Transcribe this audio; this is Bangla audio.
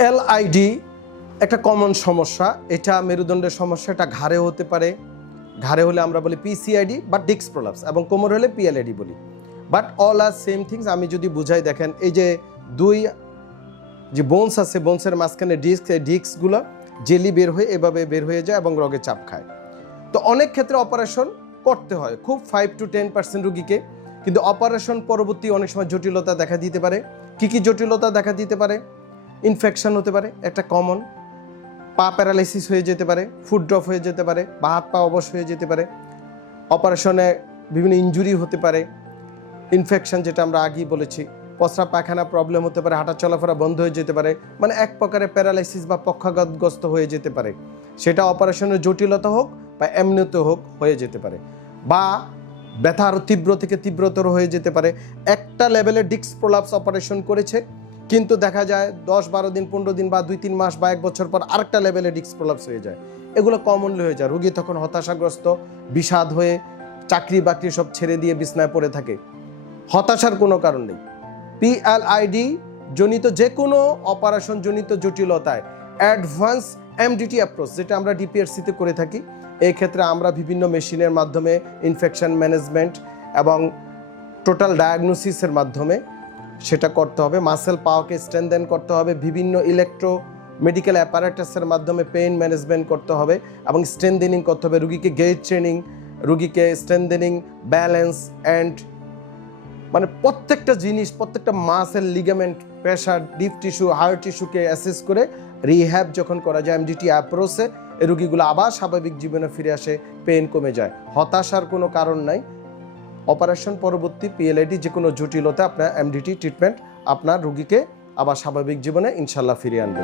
পিএলআইডি একটা কমন সমস্যা। এটা মেরুদণ্ডের সমস্যা, এটা ঘাড়ে হতে পারে। ঘাড়ে হলে আমরা বলি পিসিআইডি বা ডিস্ক প্রলাপস, এবং কোমর হলে পিএলআইডি বলি। But all are same things. আমি যদি বুঝাই, দেখেন এই যে দুই যে বোনস আছে, বোনসের মাঝখানে ডিস্ক, এই ডিস্কগুলো জেলি বের হয়ে এভাবে বের হয়ে যায় এবং রগে চাপ খায়। তো অনেক ক্ষেত্রে অপারেশন করতে হয়, খুব 5 to 10% রোগীকে। কিন্তু অপারেশন পরবর্তী অনেক সময় জটিলতা দেখা দিতে পারে। কি কি জটিলতা দেখা দিতে পারে? ইনফেকশন হতে পারে, একটা কমন। পা প্যারালাইসিস হয়ে যেতে পারে, ফুট ড্রপ হয়ে যেতে পারে, বা হাত পা অবশ হয়ে যেতে পারে। অপারেশনে বিভিন্ন ইনজুরি হতে পারে। ইনফেকশন, যেটা আমরা আগেই বলেছি। প্রস্রাব পায়খানা প্রবলেম হতে পারে, হাঁটা চলাফেরা বন্ধ হয়ে যেতে পারে, মানে এক প্রকারের প্যারালাইসিস বা পক্ষাঘাতগ্রস্ত হয়ে যেতে পারে। সেটা অপারেশনের জটিলতা হোক বা এমনিতে হোক হয়ে যেতে পারে, বা ব্যথা আরও তীব্র থেকে তীব্রতর হয়ে যেতে পারে। একটা লেভেলে ডিস্ক প্রলাপস অপারেশন করেছে, কিন্তু দেখা যায় 10-12 দিন, 15 দিন বা 2-3 মাস বা 1 বছর পর আরেকটা লেভেলে ডিস্ক প্রলাপস হয়ে যায়। এগুলো কমনলি হয়ে যায়। রোগী তখন হতাশাগ্রস্ত, বিষাদ হয়ে চাকরি বাকরি সব ছেড়ে দিয়ে বিছনায় পড়ে থাকে। হতাশার কোনো কারণ নেই। পিএলআইডি জনিত যে কোনো অপারেশন জনিত জটিলতায় অ্যাডভান্স এমডিটি অ্যাপ্রোচ, যেটা আমরা ডিপিআরসিতে করে থাকি, এই ক্ষেত্রে আমরা বিভিন্ন মেশিনের মাধ্যমে ইনফেকশন ম্যানেজমেন্ট এবং টোটাল ডায়াগনোসিসের মাধ্যমে সেটা করতে হবে। মাসেল পাওয়াকে স্ট্রেনদেন করতে হবে, বিভিন্ন ইলেকট্রো মেডিকেল অ্যাপারেটাসের মাধ্যমে পেইন ম্যানেজমেন্ট করতে হবে এবং স্ট্রেনদেনিং করতে হবে। রুগীকে গেট ট্রেনিং, রুগীকে স্ট্রেনদেনিং, ব্যালেন্স অ্যান্ড মানে প্রত্যেকটা জিনিস, প্রত্যেকটা muscle, ligament, pressure, deep tissue, heart টিস্যুকে অ্যাসেস করে রিহ্যাব যখন করা যায় এমডিটি অ্যাপ্রোচে, এই রুগীগুলো আবার স্বাভাবিক জীবনে ফিরে আসে, পেইন কমে যায়। হতাশার কোনো কারণ নাই। অপারেশন পরবর্তী পিএলআইডি যে কোনো জটিলতা আপনার এমডিটি ট্রিটমেন্ট আপনার রুগীকে আবার স্বাভাবিক জীবনে ইনশাল্লাহ ফিরিয়ে আনবে।